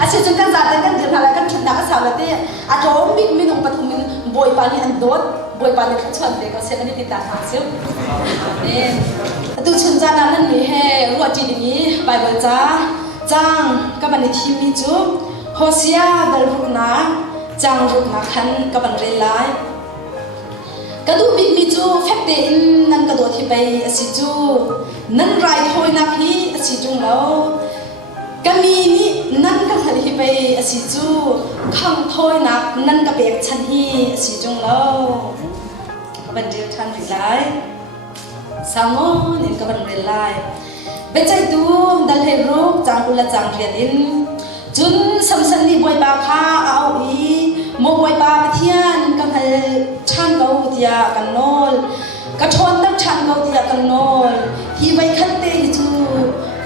อาชีพจนกันจัดกันเดือนอะไรกันชุดนักสาวเต้อาจจะบิ๊กมินองปฐุมมินบอยปานีอันโดดบอยปานีขัดชนเด็กก็เสียกันที่ติดตามหาเสียวดูชุนจานั้นนี่เฮรัวจีนี้ไปบอลจ้าจังกับบันทีมีจูโฮเซียดลรุกนาจังรุกนาขันกับบันเรลัยกระดูบิ๊กมีจูแฟกเตอินนั่นกระโดดที่ไปสิจูนั่นไรถอยนักฮีสิจุงแล้วก็มีนี่นั่นก็หันที่ไปสิจูข้างถอยนักนั่นก็เบียกชันฮีสิจุงแล้วกับบันเดียวชันเรลัยสามโมนี่กับบันเรลัยเบใจดูดัลเฮรุกจังกุลจังเรียนอินจุนสำสันนี่บวยบาข้าเอาอีโมบวยบาเทียนกันให้ชันเกาเดียกันโนลกระชอนตั้งชันเกาเดียกันโนลฮีไว้ขันเตจู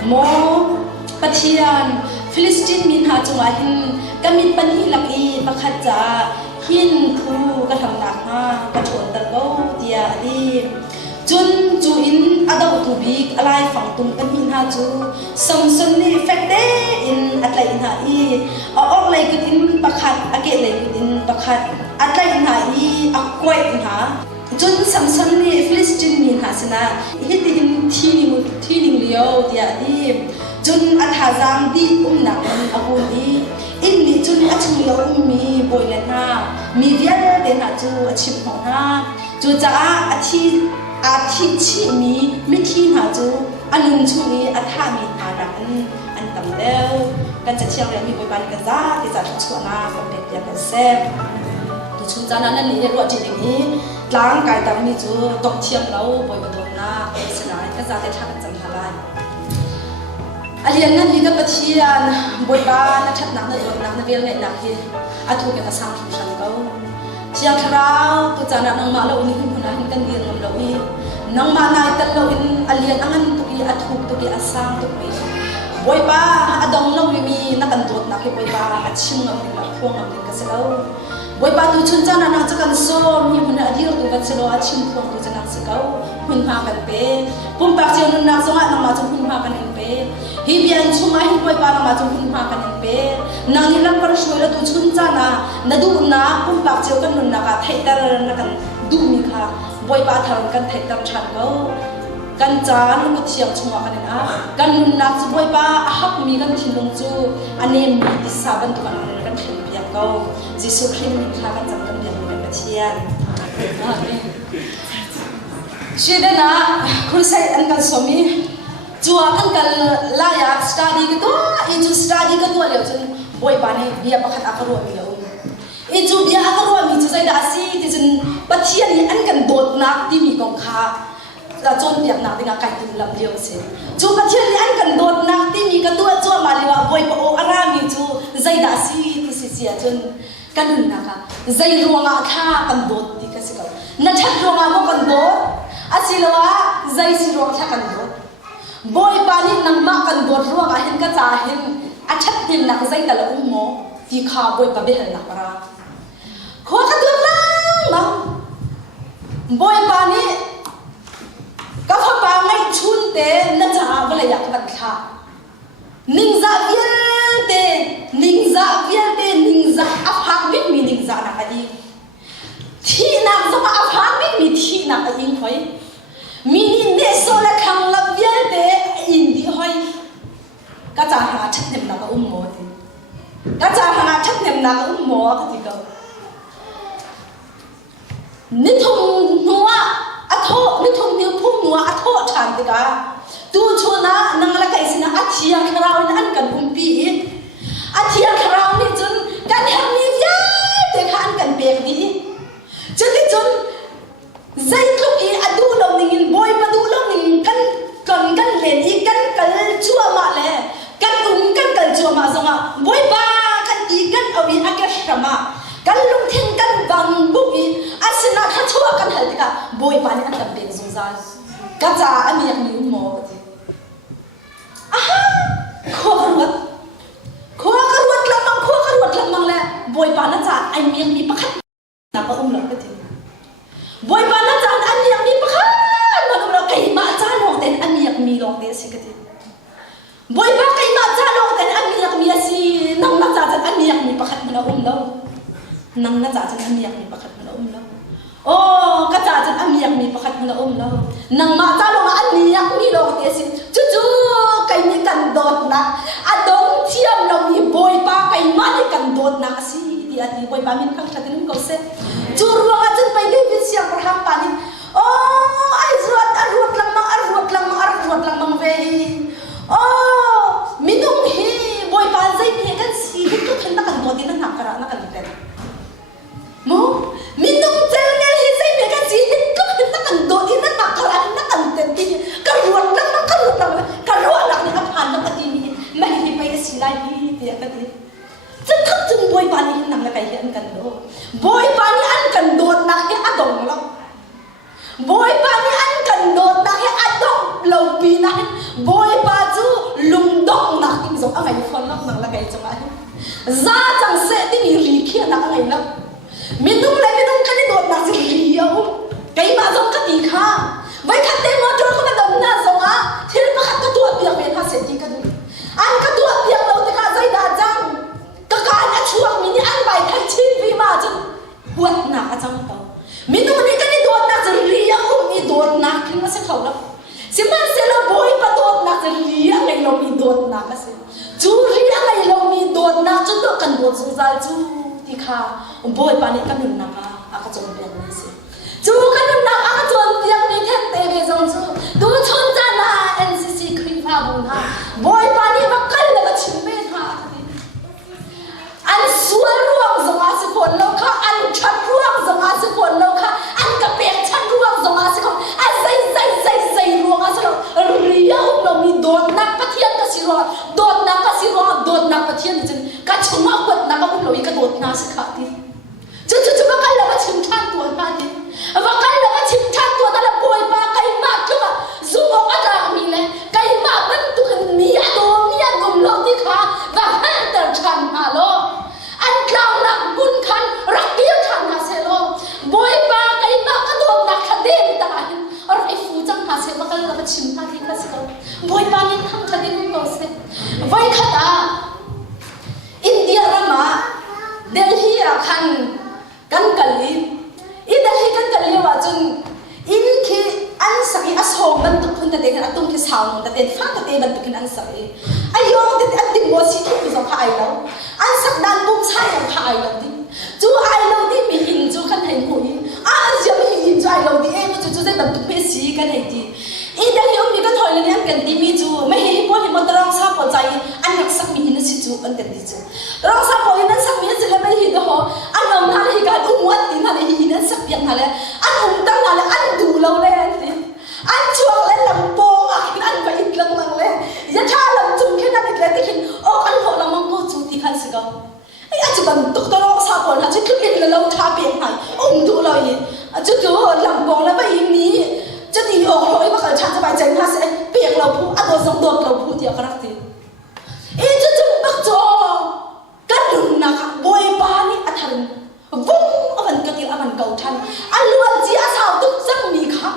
โมปะเทียนฟิลิสตินมินหาจงอาหินกมิดปันฮีลักอีปะขัดจาหินคูกระทำหนักมากระชอนตั้งเกาเดียดีจุนจูอินอาดาวตูบิกอะไรฝั่งตุงกันหินหาจูสมสนี่แฟกเตอินอัดไหลอินหาอีออกไหลกุดินปะขัดอเกไหลกุดินปะขัดอัดไหลอินหาอีอักกวยอินหาจุนสมสนี่ฟิลิสตินมินหาสนะฮิตินที่นิงเลียวเดียดีจุนอัฐาจามดีหนักอาบุนีอินนี่จุนอัชมีมีบอยเลน่ามีเวียเดน่าจูอัชิมของฮาจูจ้าอาทิชิมีไม่ที่หาจูอันนึงช่วงนี้อัฐามีหาดักอันต่ำเดียวกันจะเที่ยวเรียนมีบริบาลกันจ้าที่จะทุกส่วนนะกันเป็นเดียกันแซ่บดูชุนจานั้นนี่รัวจีนนี้ล้างกายต่างนี่จูตกเที่ยวเราบริบาลนะสนายก็จะได้ทำจังหวะไรอาเรียนนั้นมีกับปะเทียนบริบาลนักทัดนักในนักในเวียนในนักที่อาทุกันมาสร้างชุมชนเขาเชียงคราวตัวจานักนังมาเราอินคุณนะหินกันเรียนเราอีนังมานายตันเราอินอาเรียนอันตุกีอาทุกตุกีอาสร้างตุกีบอยป้าอดองเรามีนักกันตัวนักบอยป้าอาชิมเราเป็นนักพวงเราเป็นกษัตริย์บอยป้าดูชุนจานักจะกันซ้อมมีคนอดีตตัวกษัตริย์อาชิมพวงตัวจะนักสเกาหุ่นพากันเป้ปุ่มปากเจียวนักสงัดนักมาจะหุ่นพากันเป้ฮิเบียนชุมาฮิบอยป้านักมาจะหุ่นพากันเป้นางนี่ลำพังช่วยเราดูชุนจานักดูนะปุ่มปากเจียวกันนักไทยตระนักกันดูมีค่ะบอยป้าทำกันไทยตระชันเขากันจานลูกเทียมชัวกันนะกันนักบวยป้าฮักมีกันทิ้งลงจูอันนี้มีดิสาบันตัวนั้นกันทิ้งเพียงเขาจิสุขินมีค่ากันจำกันเพียงเป็นเทียนชีเดนะคุณใส่อันกันสมีจัวกันลายสตาดีกันตัวอีจูสตาดีกันตัวเดียวจนบวยป้านี่เบียร์ประคัดอักรัวมีแล้วอีจูเบียร์อักรัวมีจูใส่ดาซีที่จนปัทเทียนนี่อันกันโดดนักที่มีกองค้าเราจนเปียกหนักที่งาไก่ตุ่มลำเดียวเสียจูปัทเทียนนี่อันกันโดดนักที่มีกันตัวจัวมาลีว่าบอยปะโออารามีจูใจดาซีที่เสียจนกันหนึ่งนะคะใจรวงอาค่ากันโดดที่กันสิเขานัดชัดรวงอาโมกันโดดอาศิลวะใจสิรวงแค่กันโดดบอยปานี่นังมากันโดดรวงอาเห็นก็จะเห็นอาชัดเห็นหนักใจแต่ละอุ้มโมที่ข้าบอยปะเบหันหนักระขอกันตัวนั่งบอยปานี่ก็พอปาไม่ชุนเตนั่นจะหาอะไรอยากบันทานิ่งจะเวียนเตนิ่งจะเวียนเตนิ่งจะอับหักมิดมีนิ่งจะนักอีที่นักจะมาอับหักมิดมีที่นักอีหอยมีนิ่งเนสโซละคังละเวียนเตอินดีหอยก็จะหาชัดเต็มนักอุ้มโมดิก็จะหาชัดเต็มนักอุ้มโมก็ที่เขานิทงนัวอัทโธนิทงนิวพุ่งนัวอัทโธฉันติกาตูชนะนังละไก่สินะอัฐิยังคราวนั้นกันพุ่งปีอัฐิยังคราวนี่จนกันแฮมมีเยอะแต่ขันกันเบียกดีจนที่จนใจลูกอีอดูเราหนึ่งบอยมาดูเราหนึ่งกันเล่นอีกันชั่วมาเลยกันกันชั่วมาสงะบอยบ้ากันอีกันเอาอีอาเกชมากันลุงเทงกันบังบุกีอาศินาขัดชั่วกันเหรอที่กะบอยปานี่อันกันเป็นสงสารกะจ่าอันนี้ยังมีหมอกันที่ขวกรวดลำมังแหละบอยปานี่จ่าอันนี้ยังมีประคัดนับอุ้มหลังกันที่บอยปานี่จ่าอันนี้ยังมีประคัดมันเราไก่มาจ่าลงเต็นอันนี้ยังมีลงเต็นสิกันที่บอยปาไก่มาจ่าลงเต็นอันนี้ยังมี มีอยากมีประคัดมันอุ้มแล้วนังน่าจะจะมีอยากมีประคัดมันอุ้มแล้วโอ้ก็จะมีอยากมีประคัดมันอุ้มแล้วนังมาจ้าลงอันนี้อยากมีโลกเดียสิจู่ๆใครมีกันโดดนะอะดงเทียมเรามีบอยป้าใครมาในกันโดดนะสิดีอันนี้บอยป้ามีข้างฉันนี่ก็เสร็จจู่รวงอาจจะไปได้วิเชียรประทับปานิโอ้ไอ้รวดลังมังเวโอ้มินุ่งฮีบอยป้าใจเพียงกันสิที่ก็เห็นนักกันโดดที่นั่งหนักกระนักกันเต็มมูมินุ่งเจลเนี่ยฮีใจเพียงกันสิที่ก็เห็นนักกันโดดที่นั่งหนักกระนักกันเต็มที่กระรวดลังนี่ก็ผ่านนักกันที่นี่ไม่ได้ไปสิได้ที่เดียกันที่จะทักจึงบอยป้านี่นั่งแล้วไปเห็นกันโดบอยป้านี่อันกันโดดนักที่อดงแล้วบอยป้านี่อันกันโดดนักที่อดงเราปีนักบอยป้าจูลุงดงนักที่ส่งอะไรคนนักนั่งแล้วไปจังไงจ้าจังเสด็จนี่รีเคียนักอะไรนักมินุ่งเลยมินุ่งกันโดดนักสิรีเอาไก่มาส่งกันดีค่ะไว้ขัดเต็มมอเตอร์เขามาดำน้ำส่งอ่ะที่เราขัดกระตัวเปียกเป็นภาษาจีนกันอันกระตัวเปียกเราจะการใจด่าจังกการอัดช่วงมินี่อันใบทันชีวิมาจังปวดหนักจังเต่ามินุ่งนี่กันโดดนักจะรีเอามีโดดนักขึ้นมาสักเขาแล้วสิมันเสร็จแล้วบอยป้าโดดนักจะรีอะไรเรามีโดดนักกันสิจูรีอะไรเรามีโดดนักจนตัวกันโดดสงสารจูที่ข้าบอยป้านี่กันหนึ่งนักอ่ะอาจจะจมเป็นนี่สิจูกันหนึ่งนักอาจจะจมยังมีแท่นเตะเบซงจูดูชนจานา NCC ครีพาบุญฮะบอยป้านี่มากันแล้วก็ชิมเม่ฮะอันสวยร่วงสมาสิคนเราค่ะอันชัดร่วงสมาสิคนเราค่ะอันกระเปียกชัดร่วงสมาสิคนอันใส่ร่วงอันสลบเรียวเรามีโดนนักปะเทียนก็สิรอดโดนนักก็สิรอดโดนนักปะเทียนจริงกัดชงมากกว่านักก็เราอีกกระโดดน้ำสิขาดทีจู่ๆว่ากันแล้วก็ชิมชาตัวนั่นทีว่ากันแล้วก็ชิมชาตัวนั่นแหละป่วยมาไกลมากจังอ่ะซูมออกอาจารย์มีเลยไกลมากมันตุกันมีอารมณ์ลงที่ขาว่าแห่งแต่ฉันฮัลโหลอันกลางนักบุญคันรักเดียวฉันหาเซโลบอยปาไกลมากกระโดดนักขัดเด่นตายอะไรฟูจังหาเซมากันแล้วก็ชิมท่าที่ข้าศึกบอยปานี่ทำขัดเด่นไม่รู้สิไว้ขัดอินเดียรามาเดลฮีอาคันกันกัลลีอีเดลฮีกันกัลลีว่าจนอินคีอันสักอีอัศงมันตุกคนแต่เด็กอันตุกที่สาวแต่เด็กฟังแต่เด็กมันตุกอันสักอีไอ้ยองที่อันที่มัวสิที่มีสองข้าไอ้เราอันสักด้านบุ้งใช่ยังข้าไอ้เราดิจูไอ้เราดิมีหินจูกันเห็นหุยอันจะมีหินจูไอ้เราดิเอ้จูได้มันตุกเพสีกันเห็นดิอีเดลฮีมีก็ถอยเลยเนี่ยกันดิมีจูไม่เห็นพวกเห็นมันตรองซาปอใจอันนักสักมีหินสิจูกันกันดิจูรองซาปอหินสักมีสิแล้วไม่หินตัวอันเราหน้าเลยกันอุ้มวัดดินอะไรหินสักยังอะไรอันอุ้มตั้งอะไรอันดูเราเลยอันช่วงเล่นลำโพงอ่ะอันไปอีกลังเลยยันชาลำจุ่มแค่นั้นอีกแล้วที่เห็นโอ้อันหัวลำมังก็จุดที่ขันสิกาไอ้อาจจะบันตุกตลอดซาบอนอาจจะขึ้นเองแล้วชาเปลี่ยนหายดูเราอีอาจจะดูลำโพงแล้วไปอีนี้จะดีออกเลยว่าเขาชาสบายใจน่าเสียเปียกเราพูดอันโดนสองโดนเราพูดเดียวกันทีจะปักจอกันดึงนะคะบอยบ้านนี่อัฐานวุ้งอันกระติกอันเก่าทันอันล้วนจีอาสาวตุกจังมีค่ะ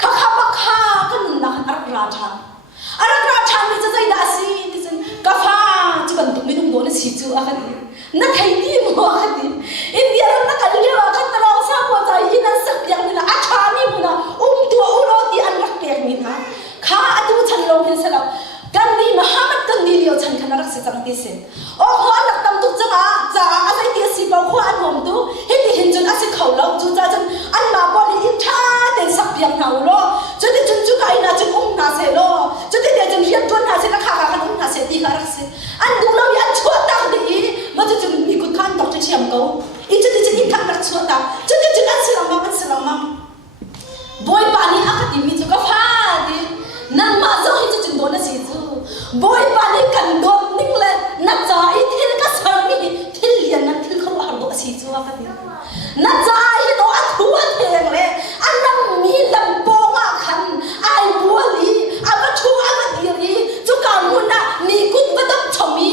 ข้าบักข้ากันนักอารักราชานี่จะใจด่าสิที่ฉันกาฟ้าที่บันทุกไม่ต้องโดนสิจูอาคันนักไอ้ดีมัวอาคันอินเดียเรานักอะไรวะกันตลอดสร้างหัวใจยินสักอย่างนี่ละอาชานี่มุนะตัวอุโรตีอันรักเปียกมีนะข้าอัตุฉันลงเห็นเสร็จแล้วกันนี่มหามันกันนี่เดียวฉันขนาดรักสิจังที่เสร็จโอ้โหอันหลักตั้มตุกจังจ้าอะไรที่สิบอกว่าอันผมดูเห็นที่เห็นจนอาศัยเขาเราจูจ้าจนอันมาบอลอินชาเดินสักอย่างหนาวโลจนที่จนจุกไอ้น่าจนนาเซโลจนที่เดี๋ยวจนเรียนจนนาเซนักข่าวกันนาเซตีกันรักสิอันดูเรายันชั่วตาดีมันจะมีกุศลดอกจะเชี่ยมเขาอีจนที่อินทักรักชั่วตาจนที่อันสลัมมังบอยปานี่อาคติมีจุกฟ้าดินั่นมาจะให้จนโดนสิจูบอยปานี่กันโดนนิ่งเลยนัดใจที่ก็สามีที่เรียนนั่นที่เขาหาดอกสิจูอาคตินัดใจที่ตัวอัดหัวเทงเลยอันนั้นมีลำโพงอาคันไอ้บัวลีอาบัชูอาบัดีรีจุกามุนะมีกุฎบัดชมี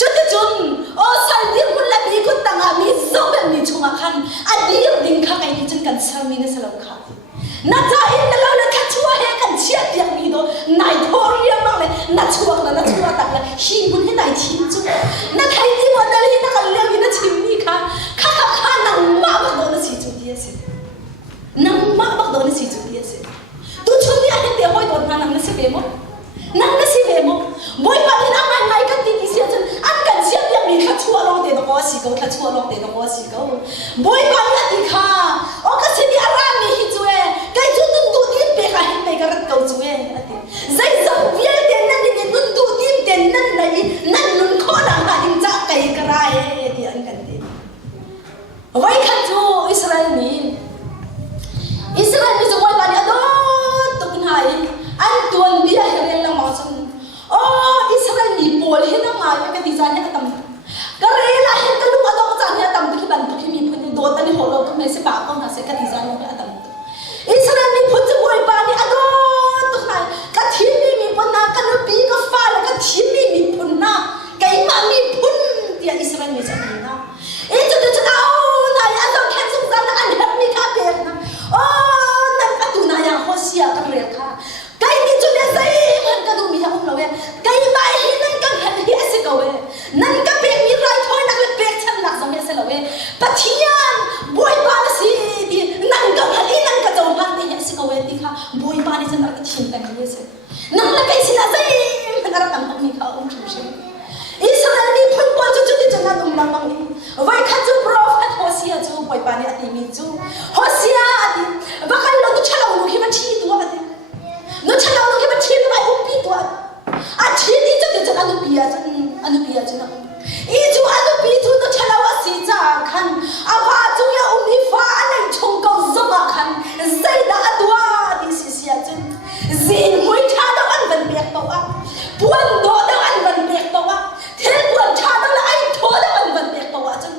จุดจุนโอ้สันเดียมุนละมีกุฎต่างมีโซเบมีชุงอาคันอันนี้ยังดิ้งข้าไอ้ที่จนกันสามีในสลับขานัดใจนั่นเราเนี่ยคัดชัวให้กันเชียดอย่างนี้ด้วยนายโทเรียมากเลยนัดชัวตักเลยหิมุนให้นายทิ้งจุนัดใครที่วันนั้นนัด go ta chua lok te dong si go boy pa ya ti kha o ka se ni aram ni hi chu e kai chu nun du ti pe ka hin pe ka rat ko chu e ati zai zam vial te nan ni nun du ti te nan nai nan nun kho da ha ding cha kai ka ra e ti an kan ti vai kha chu Israel ni chu boy pa ni ado to kin hai an tuan dia he la ma sun o Israel ni bol he na ma ya ka ti jan ya tam ka re la he ka lu ma dong jan ya tam ki ban ki mi phun do ta ni ho lo ka me se ba ko na se ka ti jan ya tam Israel ni phun chu boy pa ni ado to hai ka thi mi phun na ka nu pi ka fa la ka thi mi phun na kai ma mi phun dia Israel ni cha ni na e chu chu na o na ya so khen sung jan an ha mi ka pe na o na ka tu na ya Hosea ka re kha kai ni chu le sai man ka du mi ha um lo we kai mai hi nan ka han hi ase ko we nan ka pe mi rai thoi nak le pe chan nak sam ase lo we Pathian boy pa na si di nan ka hali nan ka jong han ni ase ko we ti kha boy pa ni chan ka chin tan we se nan la kai si na sai man ara tam mi kha um chu she Israel ni phun pa chu chu ti chan na dum lang mang ni vai kha chu prophet Hosea chu boy pa ni ati mi chu Hosea ati ba kan lo tu chala lu ki ma thi tu ati no chala lu ki ma thi ma u pi tu a thi ni chu chu anu pi a chu na I chu anu pi chu no chala wa si cha khan a ba chu ya u mi fa nai chong ko zama khan zai da adwa di si si a chu zin hui tha da an ban bek to a puan do da an ban bek to a thel puan tha da la ai tho da an ban bek to a chu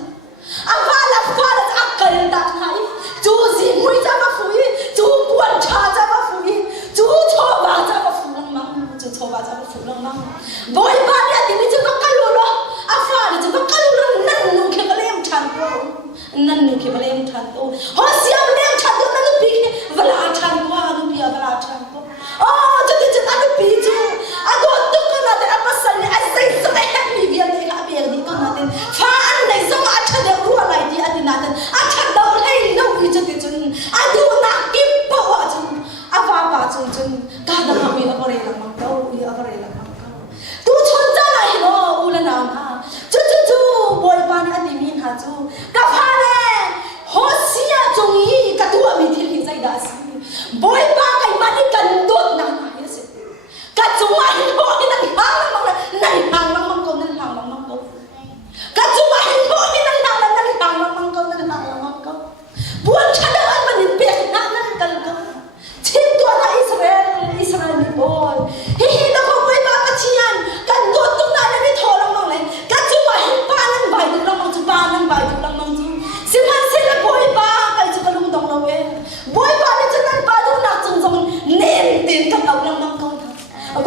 a ba la fa da a kal da nai chu zin hui cha ma fui chu puan tha cha ma fui chu cho ba cha ma fu lang mang chu cho ba cha ma fu lang mang boy ba ya ti mi chu ka kalu lo a fa ni chu ka kalu lo nan nu ke ba lem chan ko nan nu ke ba lem chan to Hosea ba lem chan to nan nu pi ke ba la chan ko a nu pi a ba la chan ko o chu ti chu anu pi chu a go tu ko na te a pa san ni a sai sa mai ha mi vi a te ka be ni ko na te fa an dai so ma a cha de ru a lai ti a ti na te a cha do lai no wi chu ti chun a du na ki po wa chun a pa chun chun ka da ma mi a ko re la ma ko wi a ko re la ma ko tu chon cha lai no u la na na chu chu chu boy pa ni a ti mi ha chu ka pha le Hosea chung yi ka tu a mi thil hi zai da si boy pa kai ma ni kan dot na na ye se ka chu ma hi ho ni nan hang mang nan hang mang ko nan hang mang ko ka chu ma hi ho ni nan hang mang ko nan hang mang ko buan cha da an man ni pe na nan kal ko chin to na Israel ni boy hi da ko boy pa Pathian kan dot tu na ni tho lang mang le ka chu ma hi pa nan bai du lang mang chu pa nan bai du lang mang chu sim han se la boy pa kai chu ka lung dong lo we boy pa ni chu nan pa du na chung chung nem tin ka au lang mang ko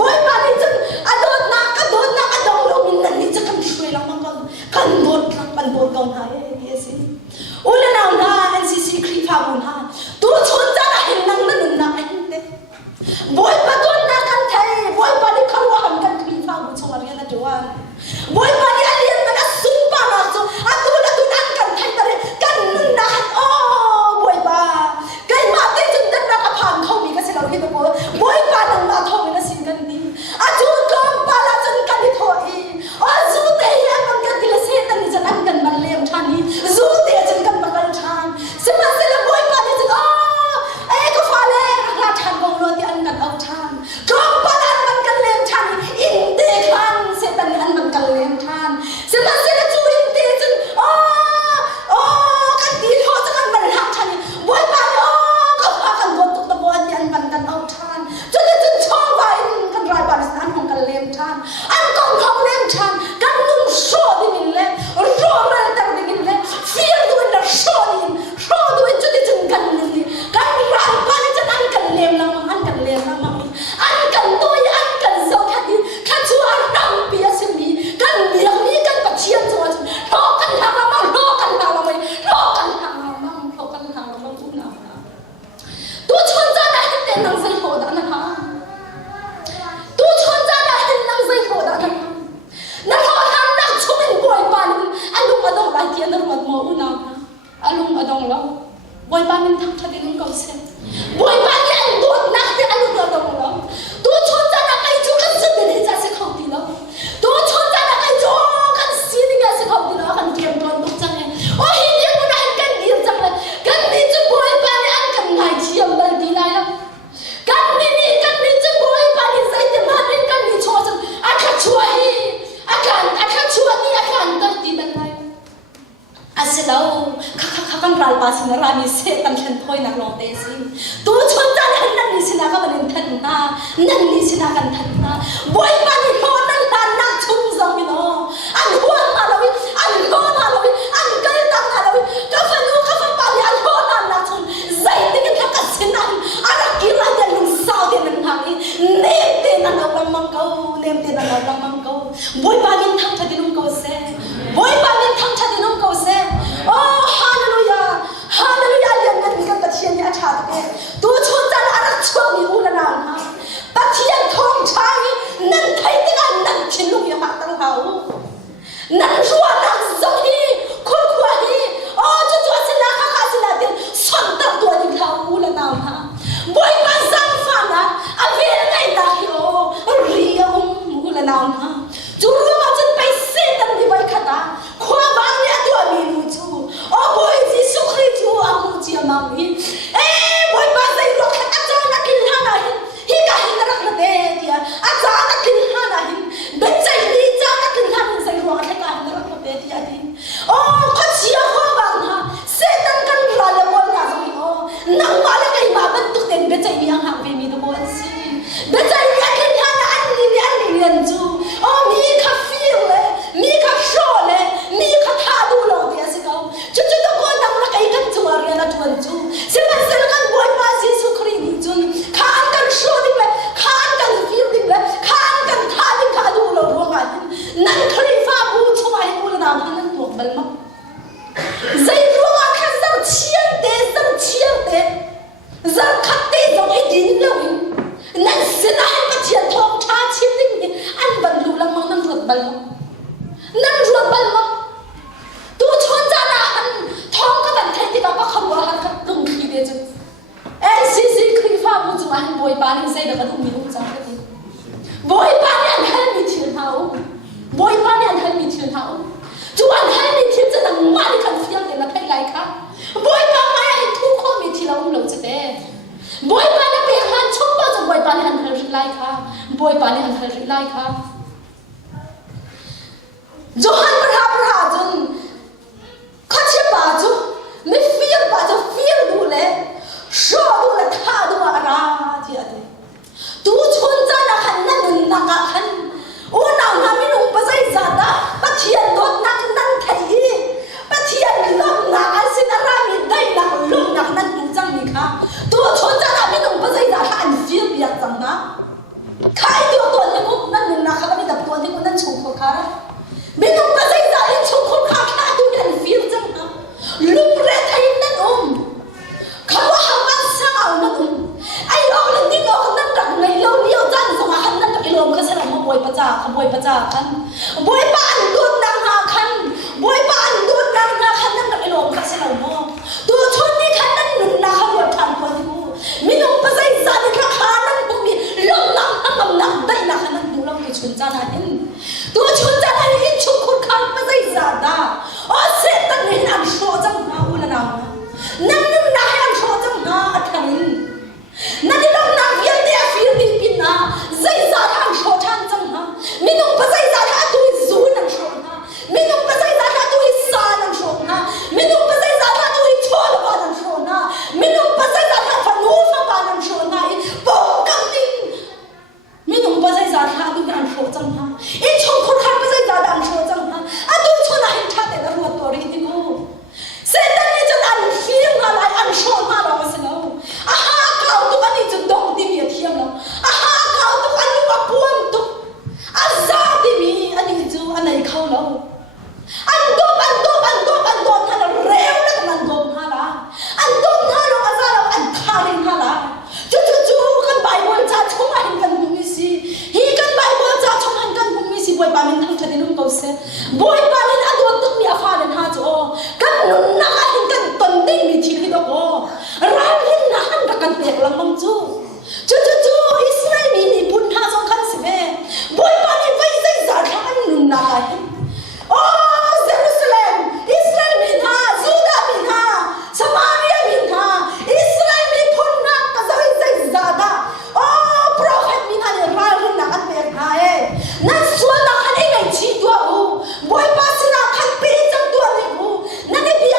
boy pa ni chu a dot na ka dong lo min nan ni chu kan shui lang mang ko kan dot lang pan dot kong ha ye si ula na na NCC kri pha bun ha tu chon cha na hin nang nan na hin te boy pa dot na kan thai boy pa ni khan wa han kan kri pha bu chong ari na tuan boy pa ni alien na sum pa na chu a tu nan kan thai ta re kan na o boy pa kai ma te chun dan na ka phang khau mi ka se lo hi to boy pa nang na tho mi na sin kan ni a chu kom pa la chun kan ni tho i o zu te ya man kan ti la se tan ni chan an kan ban lem than ni zu te chan kan ba kan than se ma se la boy pa ni chun o ai ko fa le ra than bong lo ti an kan au than kom pa la man kan lem than in te khan se tan ni an man kan lem สิเราข้ารัลปาสินารามีเสตันเทนพอยนักลองเตสิตัวชนจานนั่นนี่สินาก็มันทันนานั่นนี่สินากันทันนาบอยปานี่โน่นั่นตานักชุ่มซองพี่น้องอันหัวมาเราวิอันโน่มาเราวิอันก็ยังตั้งมาเราวิก็ฟันนูก็ฟันปานี่อันโน่นั่นนักชุ่มใจที่กันทักกันสินันอันกิรันเดลุสาวเดนันทางนี้เนมเดนันเอาลำมังเกาเนมเดนันเอาลำมังเกาบอยปานี่ทั้งชาตินุ่งเกาเซ่บอยปานี่ทั้งชาตินุ่งเกาเซ่โอ้ฮาเลลูยาฮาเลลูยาเลี้ยงนั่นกันตะเทียนยาชาติเอตัวชนจันอารักชัวมีอุลนาฮะตะเทียนทองชายนั่นไทยที่กันนั่นชินลุยหักตั้งเขานั่นรัวนั่นสมีคุณขวาฮีโอ้จู่ๆสินาข้าสินาเดียนส่วนตัตัวยิ่งเขาอุลนาฮะบอยมาสังฟังนะอาเวรไงตาฮิโอเรียอุลนาฮะจู่รู้มาจนไปเส้นตั้งที่ไว้ขนาความบางอย่างตัวมีรู้จู่โอ้บอยที่สุขรีจู่อาหูเจียมังฮีบอยมาใส่รถอาจารย์นักกินหาหน่อยฮีก็ฮินรักมาเดียอาจารย์นักกินหาหน่อยเบ็ดใจดีจ้านักกินหาหน่อยใส่รถให้ก็ฮินรักมาเดียดิโอ้เขาเชียร์ความบางฮะเส้นตั้งกันเราเลยบอลงานสิโอ้นั่งมาแล้วก็มาบรรทุกเต็มเบ็ดใจมีอย่างห่างไปมีตัวบอลสิเบ็ดใจมีอันกินหาหน่อยอันนี้เรียนจู่โอ้มีคาฟีเลยมีคาโชเลยมีคาทาดูโลเดียสิเขาจู่ๆตัวคนนั่งแล้วก็อีกันจู่อะไรนะจู่จู่เสียมันเสียกันบอยมาสิสุขรีดีจู่ข้านกันโชดิ้งเลยข้านกันฟีลดิ้งเลยข้านกันทาดิ้งข้าดูโลรวมกันนั่นครีฟ้าบูช่วยบูรณาพันนั่นตัวบัลมาใจรวมกันจังเชียงเตจังขัดเตจังไอ้ดินเลยนั่นสินะให้มาเทียนทองชาชิดดิ้งอันบรรลุลังมังนั่นรวดบัลมานั่นรวดบัลมาตัวชนจานาหันทองก็เป็นแทนที่เราก็ขบวนหันกับลุงขีเดจุซีครีฟ้าบูจูอันบอยปานี่ใส่เด็กมันมีลูกจ้าก็ดีบอยปานี่อันให้มีเทียนเท้าบอยปานี่อันให้มีเทียนเท้าจูอันให้มีเทียนจะนั่งมาดิคันเฟียงเดี๋ยวเราเพลงไรคะบอยปาไม่ให้ทุกคนมีที่เราหลงจะเด้บอยปานี่เป็นหันชมว่าจะบอยปานี่หันให้ไรคะบอยปานี่หันให้ไรคะจูหันประหารจนข้าเชื่อป่าจูไม่เฟียงป่าจูเฟียงดูเลยชอบดูเลยท่าดูอะไรที่อะไรตัวชนจานะขันนั่นนุนนักขันโอ้นางทำไม่นุ่งภาษาจัดนะปะเทียนโดนนักนั่นไทยปะเทียนล้มนักอันสินารามีได้นักล้มนักนั่นดูจังมีค่ะตัวชนจานะไม่นุ่งภาษาจัดอันเฟียงอยากจังนะใครตัวนี้กูนั่นนุนนักเขาไม่ดับตัวนี้กูนั่นชูเขาค่ะไม่นุ่งภาษาจัดอันชูเขาค่ะแค่ดูอันเฟียงจังนะลุงเรทายนั่นเขาว่าหาวันสร้างเอานั่นไอ้ออกเลยที่ออกนั่นรักไงเราเลี้ยวจันสมาหันนั่นตะกิโลก็แสดงว่าบวยประจ่าขบวยประจ่าคันบวยบ้านดูนางหาคันบวยบ้านดูนางนาคันนั่นตะกิโลก็แสดงว่าตัวชนนี่คันนั่นหนุนนาขบวยทางคนดูมีน้องภาษาอีสานข้าขานั่นกูมีลมนักนั่งลำนักได้นาคันนั่นดูเราไม่ชนจานาเห็นตัวชนจานาเห็นชุกคนข้างภาษาอีสานได้อ๋อเสร็จตั้งเห็นอันโชจังนาอุลนานั่นนึกได้อันโชจังนาอันนี้นั่นที่เราหนักยังเดียฟิลดิปิน่าใจสาทางโชว์ทันจังนะมีน้องภาษาสาทางตัวซูนังโชว์นะมีน้องภาษาสาทางตัวซานังโชว์นะมีน้องภาษาสาทางตัวชอลบานังโชว์นะมีน้องภาษาสาทางฟันนูฟังบานังโชว์นะปองกันดิมีน้องภาษาสาทางตัวนังโชว์จังนะอีช่องคนข้างภาษาสาทางโชว์จังนะอ่ะตัวชนอะไรท่าแต่ละรัวตัวรีดิโก้เสร็จแล้วนี่จะอันฟิลอะไรอันโชว์มาเราสิเราเขาตุกันนี่จะดองที่มีเทียมแล้วเขาตุกันนี่ว่าปวนตุอาซาที่มีอันนี้จูอันไหนเขาแล้วอันโดท่านเร็วแล้วกันโดนฮาละอันโดนฮาเราอาซาเราอันคารินฮาละจู่กันใบบัวจ่าชงหันกันบุ้งมิสิฮีกันใบบัวจ่าชงหันกันบุ้งมิสิบอยปามินทั้งชาตินุ่งเกาเสบอยปามินอันโดนตุกมีอาฟาเดนฮาจูกันนุ่นนักหันกันตนดิ้งมีทีที่ดอกร้านหินนักหันกันเตะลังมังจู่อิสราเอลมีปุ่นท่าสองขันสิเบ้บอยปามินไว้ใจจ่าข้างนุ่นนักโอ้เยรูซาเล็มอิสราเอลมีท่ายูดาห์มีท่าสมาเรียมีท่าอิสราเอลมีปุ่นนักก็จะไว้ใจจ่าได้โอ้โปรเฟตมีท่าเนี่ยร้านหินนักกันเตะท่านั่นส่วนนักขันเองไงชีตัวบอยปาสินักขันปีจังตัวนี่นั่นนี่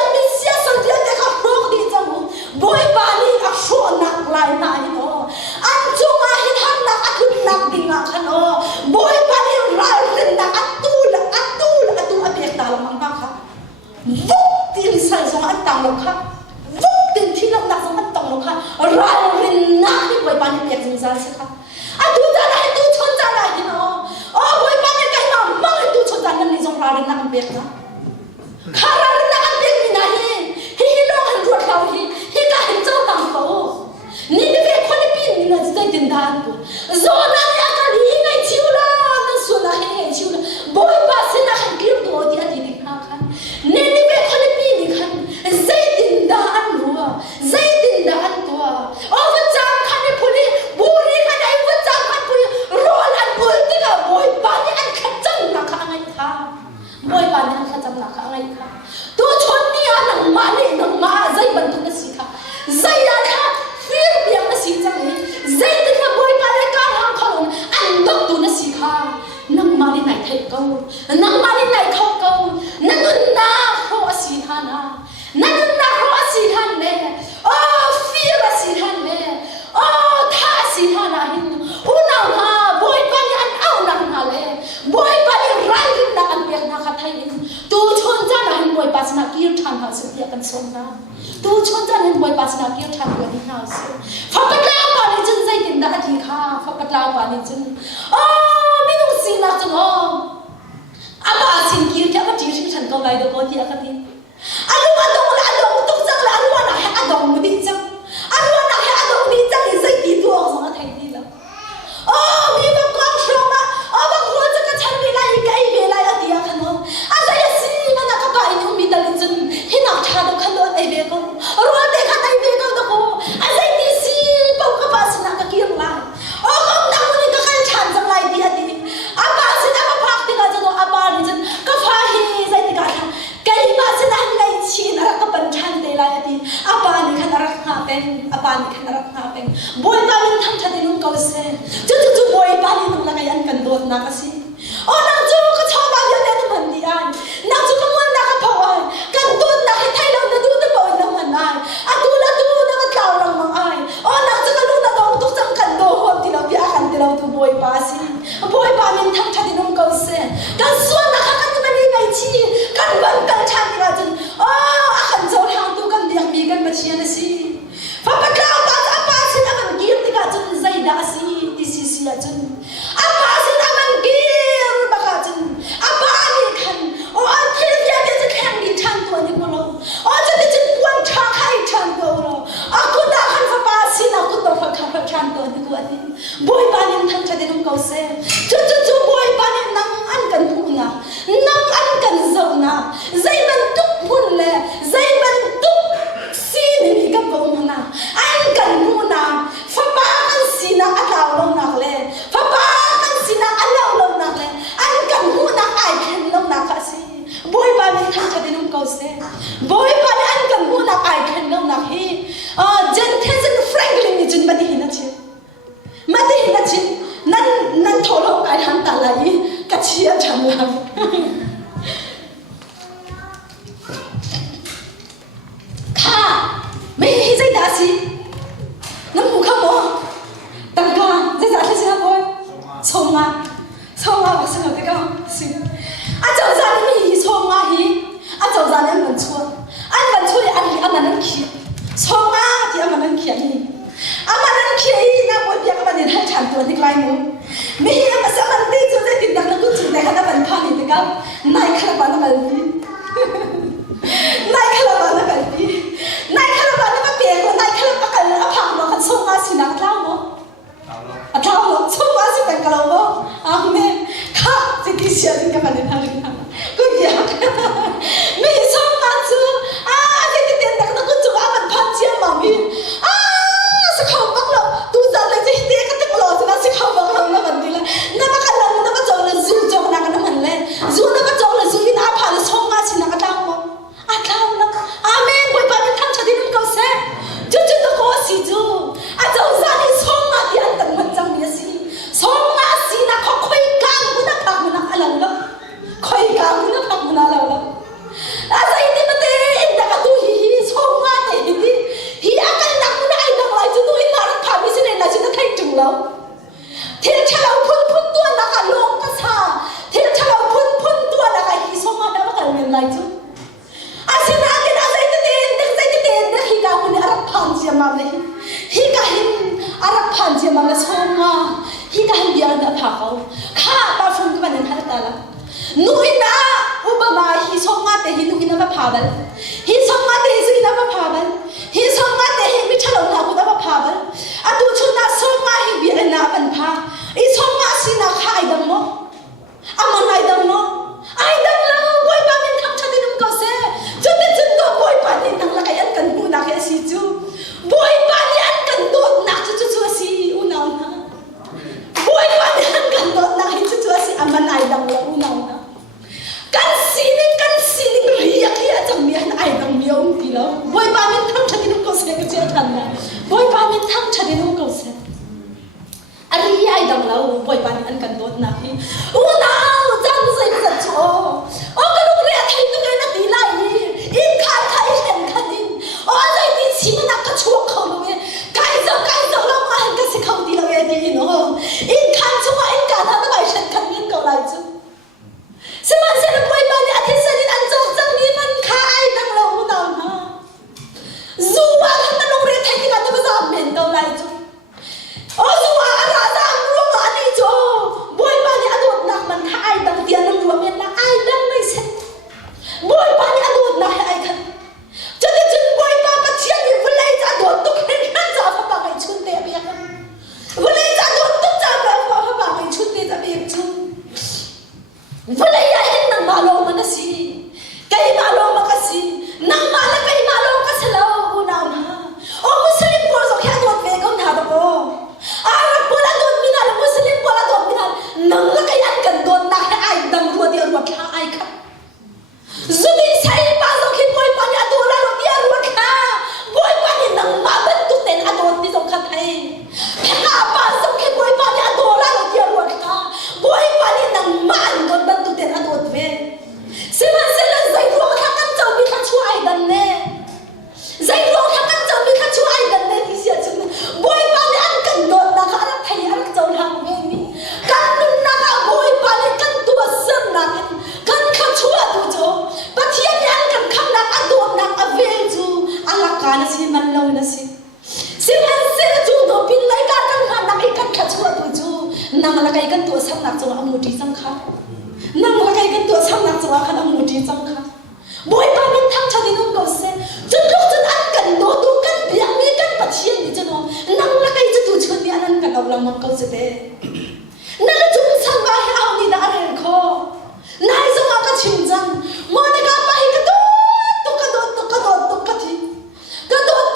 khara na ang bek na khara na ang bek ni na hi long han ruat law hi ka hin chau tang ko ni ni ve khol pin ni na zai tin dan ko zo na ya ka ri ngai chiu la na su na he chiu la boy pa se na han kim to di ati ni kha khan ni ni ve khol pin ni khan zai tin dan ruwa zai tin dan to o va chang khan ni phuli buri khan ai va chang khan phuli rol an bul ti ka boy pa ni an khan chang na kha ngai kha boy pa ni an khan chang na kha ngai kha tu chon ni an ma ni nang ma zai ban tu na si kha zai ya kha fir biang na si chang ni zai ti kha boy pa le ka hang khon an dok tu na si kha nang ma ni nai thai ko nang ma ni nai khau ko nang na ho si kha na nang na ho si han le o fir si han le o tha si ha na hin u na ha boy pa ni an au nang ha le boy pa ni ran rin na an biak na kha thai in tu chon cha na hin boy pa na kir than ha su ya kan som na tu chon cha hin boy pa na kir than ko ni ha su fa ka la pa ni chen zai tin da thi kha fa ka la pa ni chen o mi nu si na chen o aba sin kir cha ka chi sin chan ko lai do ko ti a ka ti anu ma dong la dong tu chang la anu na ha dong mu di chang anu na ha dong di chang ni zai ti tu ang sa thai ti la o mi ba kwang shro ma o ba ko cha ka chan mi lai kai be lai a ti a khan o a zai si ma na ka ka ni mi ta lin chen hi na tha do khan do ai be ko ro te khan ai be ko do ko a zai ti si pa ka pa si na ka ki la o ko na ko ni ka khan chan jang lai ti a ti a pa si na ka phak ti ka chen o a pa ni chen ka pha hi zai ti ka kai pa si na ngai chi na ka pan chan te lai a ti a pa ni khan ra kha pen a pa ni khan ra kha pen boy pa ni tham tha ti nun ko se chu boy pa ni nang la kai an kan dot na ka si o nang chu ka chaw ba ya ne man di an nang chu ka mon na ka phaw ai kan dot na kai thai lo na du ta boy na man ai a tu na ka tlaw lang mang ai o nang chu ka lu na dong tu chang kan do ho ti lo bia kan ti lo tu boy pa si boy pa ni tham tha ti nun ko se kan suan na ka kan ma ni ngai chi kan ban kan chan ti ga chen o a kan zo hang tu kan liang mi kan ma chi na si fa pa ka pa si na kan gir ti ga chen zai da si ti si a chen a pa si na kan gir ba ka chen a pa ni kan o a thil ya ke che khan ni chan tu ni ko lo o che ti chen kwan tha khai chan ko lo a ku da kan fa pa si na ku to fa kha chan to ni ko ati boy pa ni tham cha de num ko se chu boy pa ni nang an kan pu na nang an kan zo na zai man tuk phun le zai man tuk si ni ka bo na an kan pu na fa pa kan si na a law lo na le fa pa kan si na a law lo na le an kan pu na ai khen lo na ka si boy pa ni tham cha de num ko se boy pa ni an kan pu na ai khen lo na hi jen thesen frankly ni jin ba di na chi ma di na chi nan tholo kai han ta lai ka chi a cham la kha me hi zai da si nam mu kha mo tang ka zai za si na boy songa ba sa ka ka si a chau za ni hi songa hi a chau za ni man chua an man chua an li an nan ki songa ti an nan ki ani ama nan ki na boy ya ka ban ni hai chan tu ni klai mu me hi ma sa man ti chu zai tin dak na ku chu ne ka na ban pha ni te ka nai kha ba na mal ni nai kha ba na ka ti nai kha ba na ka pe ko nai kha ba ka a phang no kan songa si na ka mo a thao lo songa si ta ka lo mo amen kha ti ti sia tin ka ban ni na ri na ku ya me hi songa chu a ti ti ten dak na ku chu a ban pha chia ma mi a sa kha ba lo tu za le ji te ka te lo sa si kha ba lo na ban di la na ba ka la na ba chong na zu chong na ka na man le zu na ba chong la zu ni na pha la songa si na ka ta mo a ta lo amen boy pa ni tham cha di num ko se chu to ko si chu a chong za ni songa di an tan man chang ni si songa si na kho khoi ka mu na phak mu na ala lo khoi ka mu na phak mu na la lo a sai ni ma te in da ka tu hi songa te hi a kan na mu na ai na lai chu tu in na pha mi si ne na si na thai chung lo thil chalo phun tu na ka long ka sa thil chalo phun tu na ka hi songa na ba ka men lai chu asina ke na sai te hi ka mu ni arap phan sia ma le hi ka hin arap phan sia ma le songa hi ka hin biar da pha ko kha ba phun ka ban ha ta la nu ina te hi nu ina ba phabal hi somma te hi ina ba phabal hi somma te hi mi thalo na ku da ba phabal atu chuna somma hi bi na ban pha I somma si na khai dam mo amon ai dam mo ai dam la boy pa min tham chati num ko se chote chun do boy pa ni nang la kayan kan bu na ke si chu boy pa ni an kan do na chu chu si unaw na boy pa ni an kan do na hi chu si aman ai dam la unaw na kan sining riya kia chang mi an ai dam mi om ti lo boy pa min tham chati num ko se ke che than na boy pa min tham chati num ko se ari ai dam la boy pa ni an kan do na hi unaw chang sai sa cho o ka lu re thai tu ke na ti lai in khai khai hen khanin o lai ti si na ka chu khau lo e kai zo la ma han ka se khau ti lo e ti no in khan chu ma in ka na ta bai shan khan in ko lai chu se man se na boy pa ni a thi sa ni an zo chang ni man khai dang lo unaw na zu ba han na lu re thai ti ka ta ba za men ko lai chu o zu wa ra da ru ma ni cho boy pa ni a dot nak man khai dang ti an lu men na ai dang mai se boy pa ni a dot nak ai khan cho te chun boy pa Pathian ni vulai cha dot tu khen khan cha pa kai chun te bi khan vulai cha dot tu cha pa kai chun te cha bi chun vulai ya hen nang ma lo ma na si kai ma lo ma ka si nang ma la kai ma lo ka sa lo u na na o muslim por zo kha dot ve kom tha ba ko ara pola dot mi na muslim pola dot mi na nang la kai an kan dot na ai dang ru ti ru kha ai kha zudi sai pa zo khi boy pa ni atu la lo ti ru kha boy pa ni nang ma ban tu ten adot ti zo kha thai ka pa zo khi boy pa ni atu la lo ti ru kha boy pa ni nang ma an dot ban tu ten adot ve se man se la zai ru kha kan chau mi kha chu ai dan ne zai ru kha kan chau mi kha chu ai dan ne ti sia chu boy pa ni an kan dot na kha ra thai ar chau lang ve ni kan nun na ka boy pa ni kan tu sam na kan kha chu atu jo Pathian yan kan kham na adot na ave chu ala ka na si man lo na si man se chu do pin lai ka kan ha na kai kan kha chu atu chu nang la kai kan tu sam na chu amuti sang kha nang la kai kan tu sam na chu kha amuti sang kha boy pa min thang cha di nong ko se chun lok chun an kan do tu kan biang mi kan Pathian ni chu no nang la kai chu tu chun ni an kan aw lang mang ko se te na la chu sang ba he aw ni da ren kho nai zo ma ka chim jang mo ne ka pa hi ka do tu ka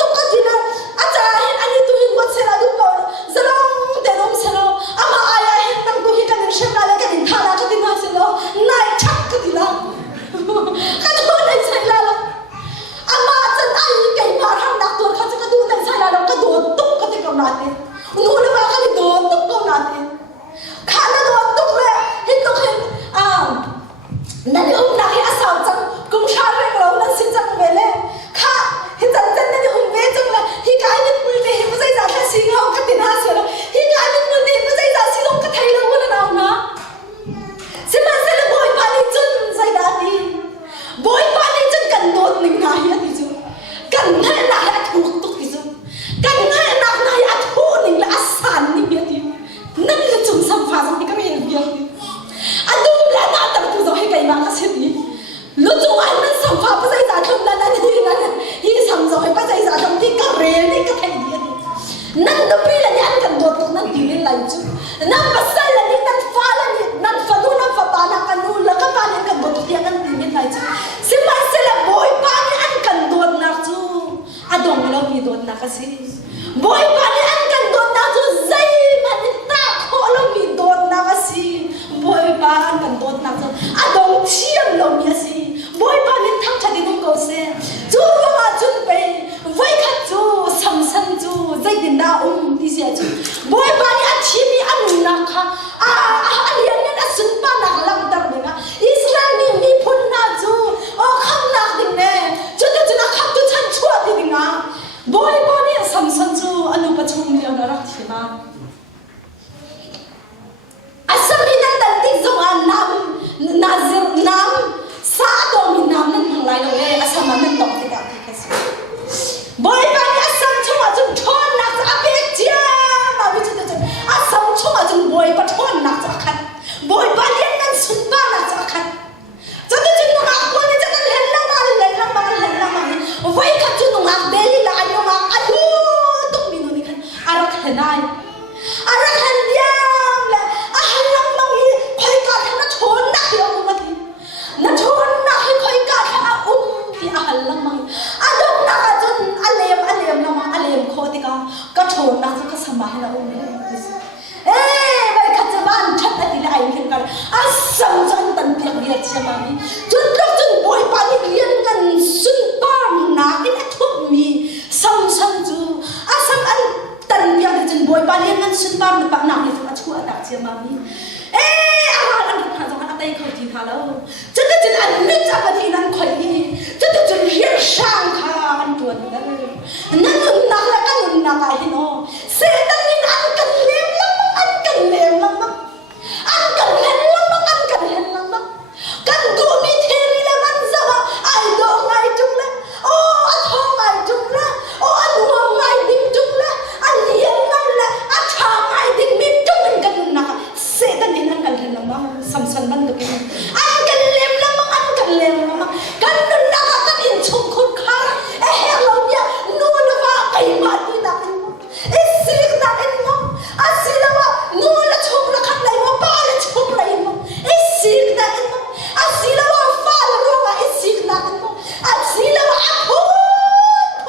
do ka thi na a cha hen ani tu hin wat se la du ko zalong te dom se lo ama aya hen tang tu hi ka nin shem la le ka din thala ka din ha se lo nai chak ka di la ka do nai sai la lo ama chan ai kai ma ram dak tu ka ka du nai sai la lo ka do tu ka te ka na te nu le ba ka di do tu ka na te kha na do tu le hin tu hen nani na hi asal chang kum sha reng lo na sin chang vele kha hi chan chan nani ve chang la hi kai ni mul te hi sai za tha sing ho ka tin ha se lo hi kai ni mul te hi sai za sing ho ka thai lo na na na se ma se le boy pa ni chun sai da ni boy pa ni chun kan dot ning na hi ti chu kan na na ha thuk tuk ti chu kan na na ya thu ning la asan ni bi ti nan le chung sam pha sam ni ka me bi adum la na ta tu zo he kai ma ka se ni lu chu ai man sam pha pa sai za thum la na ni na hi sam zo he pa sai za thum ti ka re ni ka thai ni nan do pi la ni an kan do tu nan ti ni lai chu nan pa sa la ni nan fa la ni nan fa lu nan fa pa na kan nu la ka pa ni kan do tu ti kan ti ni lai chu se ma se la boy pa ni an kan do na chu adong lo mi do na ka si boy pa ni an kan do na chu zai ma ni ta kho lo mi do na ka si boy pa an kan dot na chu adong thiam lo mi si boy pa min thang cha di nong ko se chu ro ma chun pe vai kha chu sam san chu zai din da ti sia chu boy pa ni a thi mi an na kha a lian ni na sun pa na lam dar de na Israel ni mi phun na chu o kham na ding ne chu te chu na kham tu chan chu ti ding na boy pa ni sam จนรักจนบ่อยปานเรียนกันสุนตามนักนี่ทุกมีซ้ำจูอาสังอันตันเพียงจนบ่อยปานเรียนกันสุนตามนักนักนี่ทุกชั่วตักเจียมามีอันทางอันใดเขาจีนหาแล้วจนอันนึกจากที่นั้นคอยจนเรียนช่างค่ะอันตัวนั้นนั่นนักแล้วกันนักไอ้เนาะเสด็จนี่อันกันเลี้ยงแล้วอันกันเลี้ยงแล้วอันกันเห็นแล้วอันกันเห็นแล้วกันดูมีเทรีแล้วมันจะว่าไอ้ดองไงจุงละโอ้อันทองไงจุงละโอ้อันหัวไงดิ้งจุงละอันเลี้ยงนั่นแหละอันชาไงดิ้งมีจุงกันนักเสด็จนี่อันกันเห็นแล้วสัมสันมันก็เป็นอันกันเลี้ยงแล้วอันกันเลี้ยงแล้วกันนั่นนักกันอินชมคุณค่าเราเนี่ยนู่นว่าไอ้มาดีนักไอ้สิลิกนักไอ้มั้งอาศิลว่านู่นละชมละขันไหนว่าป้าละชมละไอ้มั้งไอ้สิลิกนักไอ้มั้งอาศิลว่าฟ้าละร้องไอ้สิลิกนักไอ้มั้งอาศิลว่าพู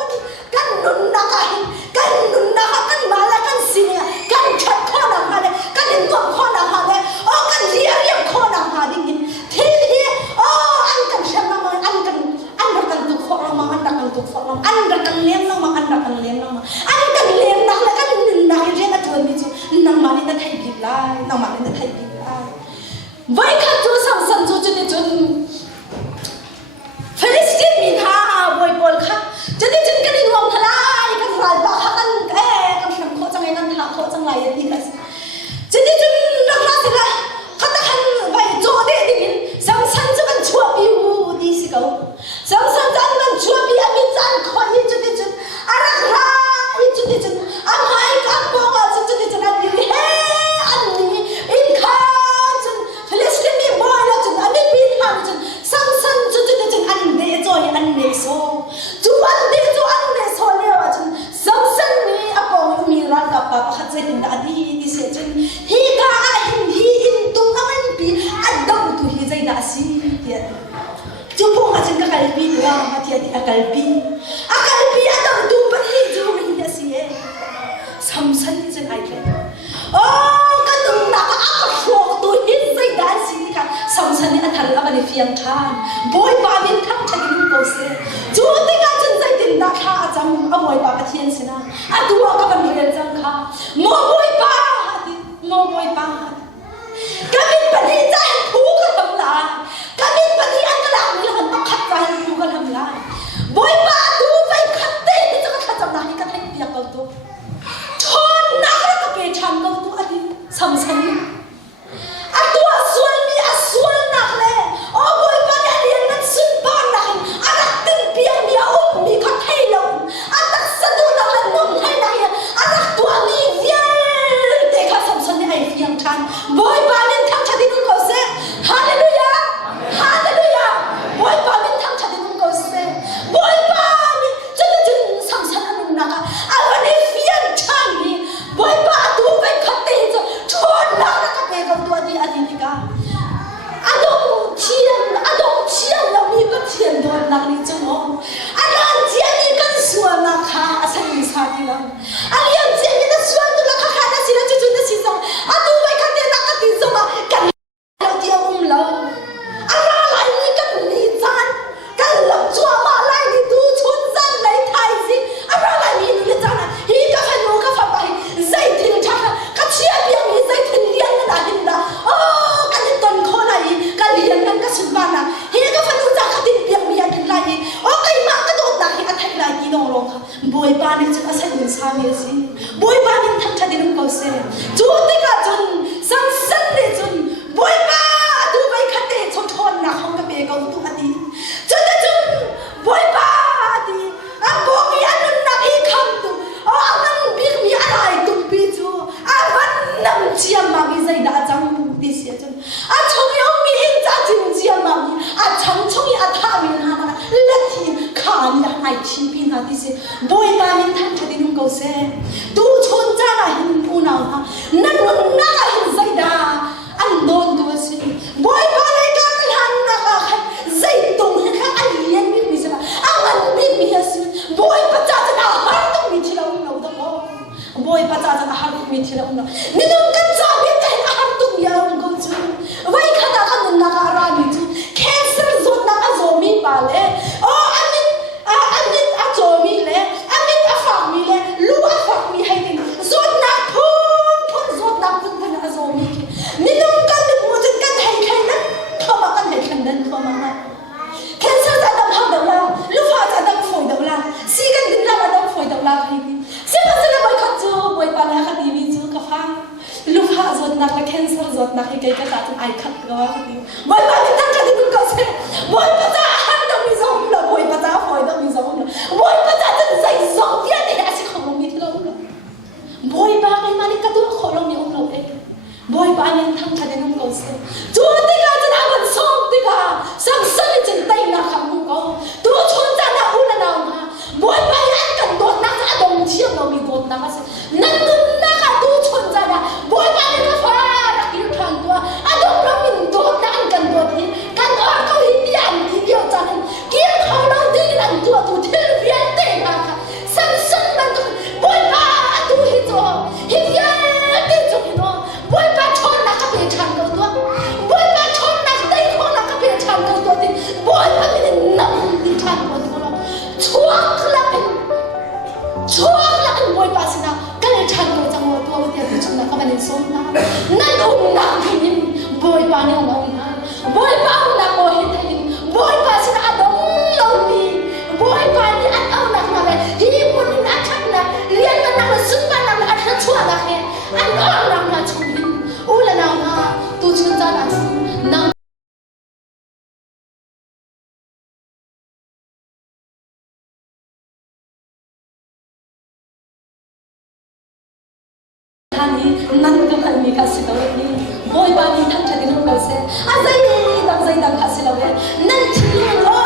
ดกันนุ่นนักกันมาละกันสิเนี่ยกันชัดข้อหนักมาเลยกันเห็นตัวข้อหนักมาเลยโอ้กันเรียกข้อหนักมาดิ่งทีโอ้อันกันเชื่อมาอันกันตุกฟองมาอันกันตุกฟองมาอันกันเลี้ยงน้องมาอันกันเลี้ยงน้องมาอันกันเลี้ยงนักแล้วกันนักเรียนนักทวนดิจูนังมาเล่นนักไทยบิบไล่นังมาเล่นนักไทยบิบไล่ไว้ขัดจูสังสันจูจนจนฟิลิสตินมีท่าบอยบอลค่ะจนกันงงทลายกันรายบ้ากันกันทำโคจังไงกันทำโคจังไรนี่กันจนรักรักสิละขัดตะขันไว้โจเด็ดดิ่งสังสันจะกันชั่วบิวดีสิเขาสังสันจันกันชั่วบิวมีจันคอยจนอะไรจนอันหายกันบอกว่าจนอันนี้เฮ้อันนี้อินข้าจนฟิลิสตินมีบ่อยแล้วจนอันนี้ปีนหันจนสังสันจนอันเดจอยอันเนโซจูอันเดจอยอันเนโซเลี้ยวจนสังสันมีอะปองมีรักกับปะขัดใจถึงอดีตเสียจนฮีกาฮีอินตุงอันปีอันดังตุฮีใจด่าสิเดียจูพงอาจจะกลายปีว่ามาที่กลายปีอันดังตุงปะฮีจูมีเดียสิสัมสันที่จะไอ้เรื่องโอ้กันตุงนักอักโชกตุฮีใจด่าสิค่ะสัมสันนี่อันทันละมันเฟียงทานบอยปามินทั้งชนิดนู้นก็เสียจูติกาจนใจติดนักข้าจำเอาบอยปาปะเทียนสินะอันตัวก็มันเรียนจังค่ะโมบอยปากันเป็นปฏิใจผู้ก็ทำลายกันเป็นปฏิอันกระดับมีหันต้องขัดใจผู้ก็ทำลายบอยปาดูไปขัดเต้ที่จะมาขัดจำนายกันให้เปียกเอาตัวทนนักแล้วก็เกชันเอาตัวอันนี้ซ้ำซ้ำอันตัวส่วนมีอันส่วนหนักเลยโอ้บอยปาเนี่ยเรียนมันสุดบ้านหนักอันนั้นตึงเปียกมีอุ้มมีขัดให้ลงอันนั้นสะดุดอันนั้นนุ่มให้หนักอันนั้นตัวมีเวียนเด็กข้าซ้ำซ้ำเนี่ยไอ้เพียงทันบอยปาเนี่ยทั้งชาตินู้นก็เสียฮาเลลูยาบอยปาเนี่ยทั้งชาตินู้นก็เสียบอยปาเนี่ยจนซ้ำซ้ำอันนั้นนักอันนี้เพียงทันนี่บอยปาดูไปขัดเตะจนชนนักแล้วก็เกกับตัวนี้อันนี้ดีกันอันดงเทียนเรามีก็เทียนโดนนักนี่จังอ๋ออันนั้นเทียนนี่กันส่วนนักค่ะอาศัยมีสาธิแล้วอันยังเทียนนี่กันส่วนตัวนักค่ะนั่นสินะจุดนั่นสิจังอันดูไปขัดเตะนักกันที่จังอ่ะกันเราเดียวเราอันอะไรนี่กันนี่จันกันหลับชัวมาไล่นี่ดูชุนจันในไทยสิอันอะไรนี่นี่จันอ่ะฮีก็ให้รู้ก็ฟังไปใจถึงชักก็เชื่อเพียงมีใจถึงเลี้ยงนั่นหินดาโอ้กันนี่ต้นข้อไหนกันเลี้ยงนั่นก็สุดบ้านอ่ะฮีก็ฟังรู้จักขัดเพียงมีอันเป็นไรโอ้ใครมาก็โดนด่าฮีอันไทยไรนี่น้องร้องค่ะบอยปานี่จะอาศัยมีสามีสิบอยปานี่ทั้งชาตินู้นก็เสียจูติกาจนสังสันเลยจนบอยปาดูไปขัดเตะชนหนักเขากับเบกเอาตัวดีจนบอยปาดีอ่ะบอกมีอันนั้นหนักอีกคำตัวอ๋ออันนั้นมีอะไรตุ้มปีจูอ่ะวันนั้นเจียมมามีใจด่าจังดิเสียจนอ่ะชงยังมีอินจ่าจริงเจียมมามีอ่ะชงยังท่ามีนานะเล็กทีขานี่นะไอทีปีนาดิเสียบอยปานี่ทั้งชาตินู้นก็เสียดูชนจ้าหินปูนานั่นมันน่าหินใจด่าอันโดนตัวสิบอยปานี่กันหันนักใจตรงให้ข้าอันเลี้ยงมีสิละอันนั้นมีสิบอยปาจ้าจะอาหารต้องมีที่เราต้องบอยปาจ้าจะอาหารต้องมีที่เรานี่ต้องกันจ้ามีแต่อาหารต้องยาวก็จูไว้ขนาดกันนักอะไรมีจูแค่ Dawtnak la cancer Dawtnak hi kai ka ta ai khat ka wa ti boy ba ni ta ka ti ka se boy pa ta han da mi zong la boy pa ta hoi da mi zong la boy pa ta ta sai zong ya ni a si khong mi thlo la boy ba kai mani ka tu khorong ni lo e boy ba ni thang ka de nong ko se chu ti ka ta ban song ti ka sang sang ni chen tai na kham ko tu chon ta na u na na ma boy ba yan kan Dawtnak a dong thiam no mi Dawtnak se nan nun na ka tu chon ta na boy ba ni ka fa ra ki than tua a dong ra min Dawtnak kan do thi kan or ko hi ti an ti yo chan ki kho lo ti nan tua tu thil vian te na ka sang sang nan boy ba tu hi to hi ya ti chu no boy ba chon na ka pe chan ko tua boy ba chon na ka dai kho na ka pe chan ko tua ti boy ba ni nam ti chan ko tua chuak la boy ba sina ka le chan ko chang mo tua ti ti chun na ka ba ni som na nan ong na ki ni boy ba ni ong na boy ba na ko hi thai ni boy ba sina a dong lo mi boy ba ni an au na na le hi mun ni a thak na lian na na sun ba na a thak chua na he an au na na chu ni u la na ma tu chun za na na nan ka kan mi ka si lo ni boy ba ni thang cha ni lo ko se a zai dang ka si lo we nan thi lo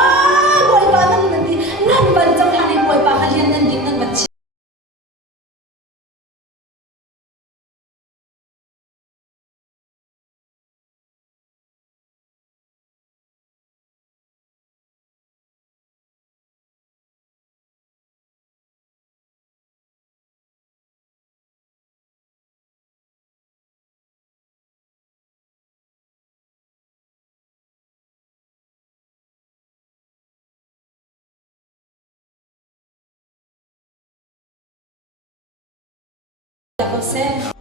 boy ba nan ni nan ban chang ha ni boy ba ha lian nan din nan ban chi ko se